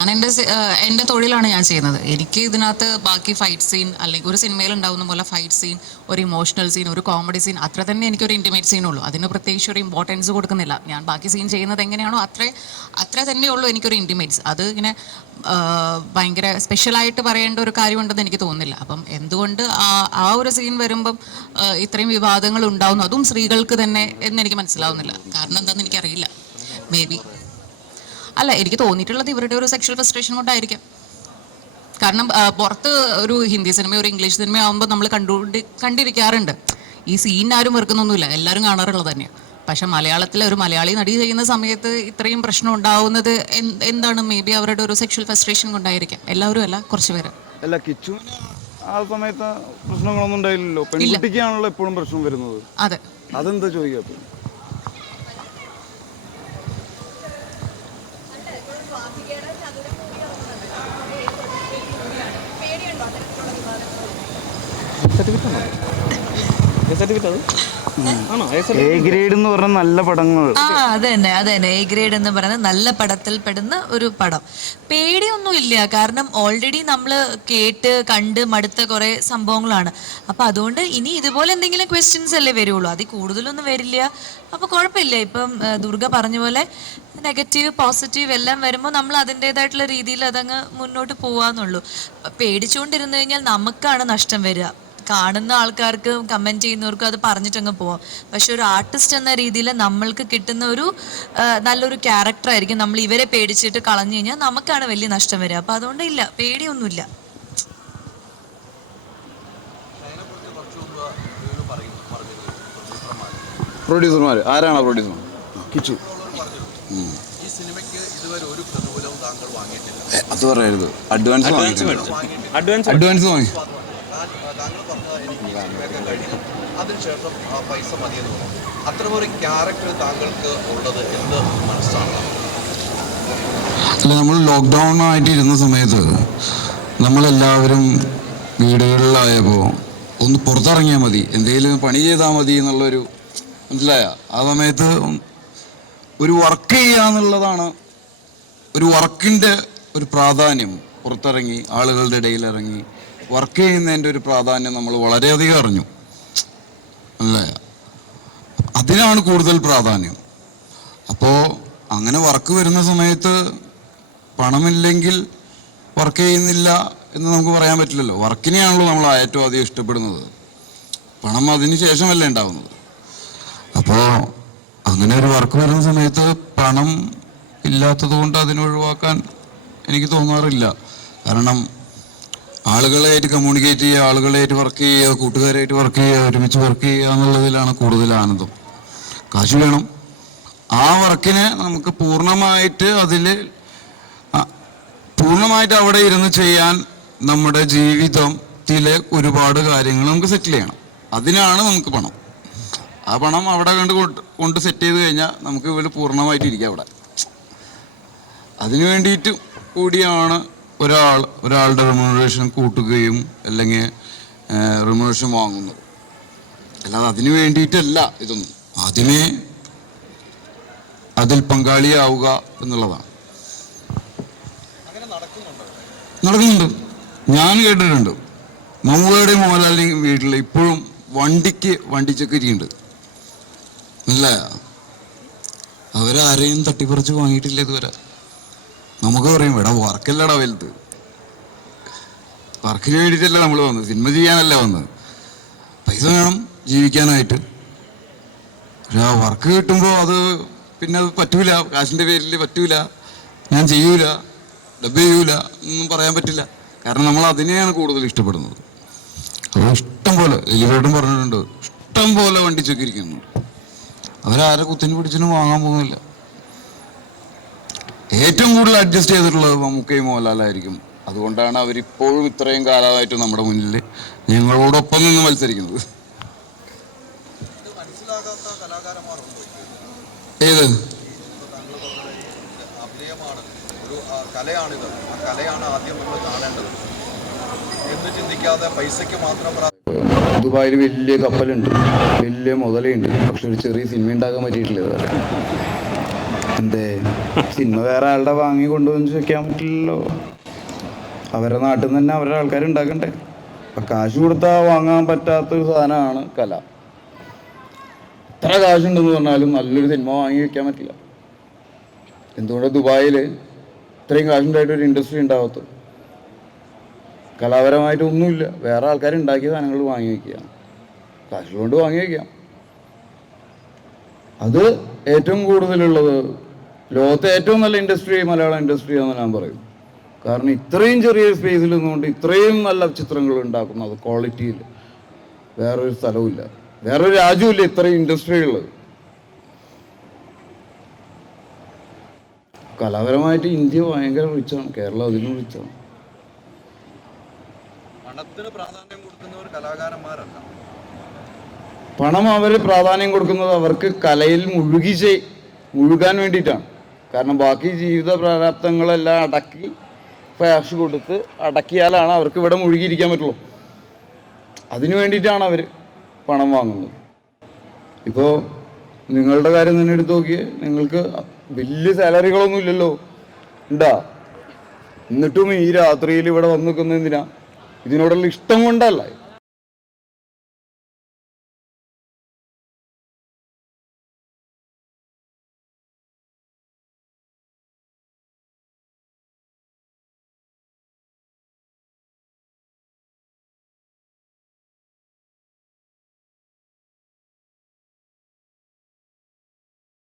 എൻ്റെ തൊഴിലാണ് ഞാൻ ചെയ്യുന്നത്. എനിക്ക് ഇതിനകത്ത് ബാക്കി ഫൈറ്റ് സീൻ അല്ലെങ്കിൽ ഒരു സിനിമയിൽ ഉണ്ടാകുന്ന പോലെ ഫൈറ്റ് സീൻ, ഒരു ഇമോഷണൽ സീൻ, ഒരു കോമഡി സീൻ, അത്ര തന്നെ എനിക്കൊരു ഇൻറ്റിമേറ്റ് സീനുള്ളൂ. അതിന് പ്രത്യേകിച്ച് ഒരു ഇമ്പോർട്ടൻസ് കൊടുക്കുന്നില്ല. ഞാൻ ബാക്കി സീൻ ചെയ്യുന്നത് എങ്ങനെയാണോ അത്ര തന്നെയുള്ളൂ എനിക്കൊരു ഇൻറ്റിമേറ്റ്സ്. അത് ഇങ്ങനെ ഭയങ്കര സ്പെഷ്യലായിട്ട് പറയേണ്ട ഒരു കാര്യമുണ്ടെന്ന് എനിക്ക് തോന്നുന്നില്ല. അപ്പം എന്തുകൊണ്ട് ആ ഒരു സീൻ വരുമ്പം ഇത്രയും വിവാദങ്ങൾ ഉണ്ടാവുന്നു, അതും സ്ത്രീകൾക്ക് തന്നെ എന്ന് എനിക്ക് മനസ്സിലാവുന്നില്ല. കാരണം എന്താണെന്ന് എനിക്കറിയില്ല. മേ ബി അല്ല, എനിക്ക് തോന്നിയിട്ടുള്ളത് ഇവരുടെ ഒരു സെക്ഷൽ ഫ്രസ്ട്രേഷൻ കൊണ്ടായിരിക്കാം. കാരണം പുറത്ത് ഒരു ഹിന്ദി സിനിമയോ ഒരു ഇംഗ്ലീഷ് സിനിമയോ ആകുമ്പോൾ നമ്മൾ കണ്ടിരിക്കാറുണ്ട്. ഈ സീൻ ആരും വെറുക്കുന്നൊന്നുമില്ല, എല്ലാവരും കാണാറുള്ളത് തന്നെയാണ്. പക്ഷെ മലയാളത്തിലെ ഒരു മലയാളി നടി ചെയ്യുന്ന സമയത്ത് ഇത്രയും പ്രശ്നം ഉണ്ടാവുന്നത് എന്താണ്? മേ ബി അവരുടെ ഒരു സെക്ഷൽ ഫ്രസ്ട്രേഷൻ കൊണ്ടായിരിക്കാം. എല്ലാവരും അല്ല, കുറച്ച് പേര്. അല്ല, കിച്ചുവിന് ആ സമയത്ത് പ്രശ്നങ്ങളൊന്നും ഉണ്ടായില്ലല്ലോ. പെൺകുട്ടിക്കാണല്ലോ എപ്പോഴും പ്രശ്നം വരുന്നത്. അതെ, അതെന്താ ചോദിക്കാത്തത്? എ ഗ്രേഡ് എന്ന് പറഞ്ഞ നല്ല പടങ്ങൾ. അതന്നെ എ ഗ്രേഡ് എന്ന് പറയുന്നത് നല്ല പടത്തിൽ പെടുന്ന ഒരു പടം. പേടിയൊന്നുമില്ല, കാരണം ഓൾറെഡി നമ്മൾ കേട്ട് കണ്ട് മടുത്ത കുറെ സംഭവങ്ങളാണ്. അപ്പൊ അതുകൊണ്ട് ഇനി ഇതുപോലെ എന്തെങ്കിലും ക്വസ്റ്റ്യൻസ് അല്ലേ വരുള്ളൂ, അതിൽ കൂടുതലൊന്നും വരില്ല. അപ്പൊ കുഴപ്പമില്ല. ഇപ്പം ദുർഗ പറഞ്ഞ പോലെ നെഗറ്റീവ് പോസിറ്റീവ് എല്ലാം വരുമ്പോൾ നമ്മൾ അതിൻ്റെതായിട്ടുള്ള രീതിയിൽ അതങ്ങ് മുന്നോട്ട് പോവാന്നുള്ളൂ. പേടിച്ചുകൊണ്ടിരുന്നു കഴിഞ്ഞാൽ നമുക്കാണ് നഷ്ടം വരിക. കാണുന്ന ആൾക്കാർക്ക് കമൻറ്റ് ചെയ്യുന്നവർക്കും അത് പറഞ്ഞിട്ടങ്ങ് പോവാം. പക്ഷെ ഒരു ആർട്ടിസ്റ്റ് എന്ന രീതിയിൽ നമ്മൾക്ക് കിട്ടുന്ന ഒരു നല്ലൊരു ക്യാരക്ടർ ആയിരിക്കും. നമ്മൾ ഇവരെ പേടിച്ചിട്ട് കളഞ്ഞു കഴിഞ്ഞാൽ നമുക്കാണ് വലിയ നഷ്ടം വരിക. അപ്പം അതുകൊണ്ട് ഇല്ല, പേടിയൊന്നുമില്ല. പ്രൊഡ്യൂസർമാർ ആരാണോ? പ്രൊഡ്യൂസർ കിച്ചു. അത് പറയരുത്. അഡ്വാൻസ് വാങ്ങി. അതിനുശേഷം പൈസ മതിയെന്ന് പറഞ്ഞു. അത്തരമൊരു ക്യാരക്ടർ താങ്കൾക്ക് ഉള്ളത് എന്ത് മനസ്സാണ്? അല്ല, നമ്മൾ ലോക്ക്ഡൗൺ ആയിട്ട് ഇരുന്ന സമയത്ത് നമ്മളെല്ലാവരും വീടുകളിലായപ്പോൾ ഒന്ന് പുറത്തിറങ്ങിയാൽ മതി, എന്തെങ്കിലും പണി ചെയ്താൽ മതി എന്നുള്ളൊരു മനസ്സിലായ ആ സമയത്ത് ഒരു വർക്ക് ചെയ്യാന്നുള്ളതാണ്, ഒരു വർക്കിൻ്റെ ഒരു പ്രാധാന്യം. പുറത്തിറങ്ങി ആളുകളുടെ ഇടയിൽ ഇറങ്ങി വർക്ക് ചെയ്യുന്നതിൻ്റെ ഒരു പ്രാധാന്യം നമ്മൾ വളരെയധികം അറിഞ്ഞു. അല്ലേ? അതിനാണ് കൂടുതൽ പ്രാധാന്യം. അപ്പോൾ അങ്ങനെ വർക്ക് വരുന്ന സമയത്ത് പണമില്ലെങ്കിൽ വർക്ക് ചെയ്യുന്നില്ല എന്ന് നമുക്ക് പറയാൻ പറ്റില്ലല്ലോ. വർക്കിനെയാണല്ലോ നമ്മൾ ഏറ്റവും അധികം ഇഷ്ടപ്പെടുന്നത്. പണം അതിന് ശേഷമല്ലേ ഉണ്ടാവുന്നത്. അപ്പോൾ അങ്ങനെ ഒരു വർക്ക് വരുന്ന സമയത്ത് പണം ഇല്ലാത്തത് കൊണ്ട് അതിനൊഴിവാക്കാൻ എനിക്ക് തോന്നാറില്ല. കാരണം ആളുകളായിട്ട് കമ്മ്യൂണിക്കേറ്റ് ചെയ്യുക, ആളുകളായിട്ട് വർക്ക് ചെയ്യുക, കൂട്ടുകാരായിട്ട് വർക്ക് ചെയ്യുക, ഒരുമിച്ച് വർക്ക് ചെയ്യുക എന്നുള്ളതിലാണ് കൂടുതൽ ആനന്ദം. കാശ് വേണം. ആ വർക്കിനെ നമുക്ക് പൂർണ്ണമായിട്ട് അവിടെ ഇരുന്ന് ചെയ്യാൻ നമ്മുടെ ജീവിതത്തിലെ ഒരുപാട് കാര്യങ്ങൾ നമുക്ക് സെറ്റിൽ ചെയ്യണം. അതിനാണ് നമുക്ക് പണം. ആ പണം അവിടെ കൊണ്ട് സെറ്റ് ചെയ്ത് കഴിഞ്ഞാൽ നമുക്ക് ഇവിടെ പൂർണ്ണമായിട്ട് ഇരിക്കാം അവിടെ. അതിനു വേണ്ടിയിട്ട് കൂടിയാണ് ഒരാളുടെ റെമ്യൂണറേഷൻ കൂട്ടുകയും അല്ലെങ്കിൽ റെമ്യൂണറേഷൻ വാങ്ങുന്നത്. അല്ലാതെ അതിനു വേണ്ടിയിട്ടല്ല ഇതൊന്നും. ആദ്യമേ അതിൽ പങ്കാളിയാവുക എന്നുള്ളതാണ്. നടക്കുന്നുണ്ട്. ഞാൻ കേട്ടിട്ടുണ്ട് മമ്മൂക്കയുടെയും മോഹൻലാലിൻ്റെയും വീട്ടിൽ ഇപ്പോഴും വണ്ടിച്ചക്കരിയുണ്ട്. അല്ല, അവരാരെയും തട്ടിപ്പറിച്ച് വാങ്ങിയിട്ടില്ല ഇതുവരെ. നമുക്ക് പറയും ഇവിടെ വർക്കല്ലടാ വലുത്. വർക്കിന് വേണ്ടിയിട്ടല്ല നമ്മൾ വന്നത്, സിനിമ ചെയ്യാനല്ല വന്നത്. പൈസ വേണം ജീവിക്കാനായിട്ട്. പക്ഷെ ആ വർക്ക് കിട്ടുമ്പോൾ അത് പിന്നെ അത് പറ്റൂല, കാശിൻ്റെ പേരിൽ പറ്റൂല, ഞാൻ ചെയ്യൂല, ഡബ് ചെയ്യൂല ഒന്നും പറയാൻ പറ്റില്ല. കാരണം നമ്മൾ അതിനെയാണ് കൂടുതൽ ഇഷ്ടപ്പെടുന്നത്. അപ്പോൾ ഇഷ്ടം പോലെ എലിവേട്ടും പറഞ്ഞിട്ടുണ്ട്, ഇഷ്ടം പോലെ വണ്ടിച്ചൊക്കെ ഇരിക്കുന്നുണ്ട്. അവരാരെ കുത്തിന് പിടിച്ചിനും വാങ്ങാൻ പോകുന്നില്ല. ഏറ്റവും കൂടുതൽ അഡ്ജസ്റ്റ് ചെയ്തിട്ടുള്ളത് മമ്മൂക്കയും മോഹൻലാലായിരിക്കും. അതുകൊണ്ടാണ് അവരിപ്പോഴും ഇത്രയും കാലമായിട്ട് നമ്മുടെ മുന്നിൽ ഞങ്ങളോടൊപ്പം നിന്ന് മത്സരിക്കുന്നത്. ഏത് ദുബായിൽ വലിയ കപ്പലുണ്ട്, വലിയ മുതലുണ്ട്, പക്ഷെ ഒരു ചെറിയ സിനിമ ഉണ്ടാക്കാൻ പറ്റിയിട്ടില്ല ഇതുവരെ. എന്തേ സിനിമ വേറെ ആളുടെ വാങ്ങി കൊണ്ടുവന്ന് വെക്കാൻ പറ്റില്ലല്ലോ. അവരുടെ നാട്ടിൽ നിന്ന് തന്നെ അവരുടെ ആൾക്കാർ ഉണ്ടാക്കണ്ടേ. അപ്പം കാശ് കൊടുത്താൽ വാങ്ങാൻ പറ്റാത്തൊരു സാധനമാണ് കല. എത്ര കാശുണ്ടെന്ന് പറഞ്ഞാലും നല്ലൊരു സിനിമ വാങ്ങി വെക്കാൻ പറ്റില്ല. എന്തുകൊണ്ട് ദുബായിൽ ഇത്രയും കാശുണ്ടായിട്ടൊരു ഇൻഡസ്ട്രി ഉണ്ടാവത്തു? കലാപരമായിട്ടൊന്നുമില്ല. വേറെ ആൾക്കാർ ഉണ്ടാക്കിയ സാധനങ്ങൾ വാങ്ങി വയ്ക്കുക, കാശുകൊണ്ട് വാങ്ങി വയ്ക്കാം. അത് ഏറ്റവും കൂടുതലുള്ളത് ലോകത്തെ ഏറ്റവും നല്ല ഇൻഡസ്ട്രി മലയാളം ഇൻഡസ്ട്രി എന്ന് ഞാൻ പറയും. കാരണം ഇത്രയും ചെറിയ സ്പേസിൽ നിന്നുകൊണ്ട് ഇത്രയും നല്ല ചിത്രങ്ങൾ ഉണ്ടാക്കുന്നത് ക്വാളിറ്റിയിൽ വേറൊരു സ്ഥലവുമില്ല, വേറൊരു രാജ്യമില്ല ഇത്രയും ഇൻഡസ്ട്രിയുള്ളത്. കലാപരമായിട്ട് ഇന്ത്യ ഭയങ്കര റിച്ചാണ്, കേരളം അതിലും റിച്ചാണ്. പണത്തിന് പ്രാധാന്യം കൊടുക്കുന്നവർ കലാകാരന്മാരല്ല. പണം അവർ പ്രാധാന്യം കൊടുക്കുന്നത് അവർക്ക് കലയിൽ മുഴുകാൻ വേണ്ടിയിട്ടാണ്. കാരണം ബാക്കി ജീവിത പ്രാരാബ്ദങ്ങളെല്ലാം അടക്കി ക്യാഷ് കൊടുത്ത് അടക്കിയാലാണ് അവർക്ക് ഇവിടെ മുഴുകിയിരിക്കാൻ പറ്റുള്ളൂ. അതിനു വേണ്ടിയിട്ടാണ് അവർ പണം വാങ്ങുന്നത്. ഇപ്പോൾ നിങ്ങളുടെ കാര്യം തന്നെ എടുത്ത് നോക്കിയേ, നിങ്ങൾക്ക് വലിയ സാലറികളൊന്നും ഇല്ലല്ലോ, ഉണ്ടാ? എന്നിട്ടും ഈ രാത്രിയിൽ ഇവിടെ വന്ന് നിൽക്കുന്നത് എന്തിനാ? ഇതിനോടുള്ള ഇഷ്ടം കൊണ്ടല്ല.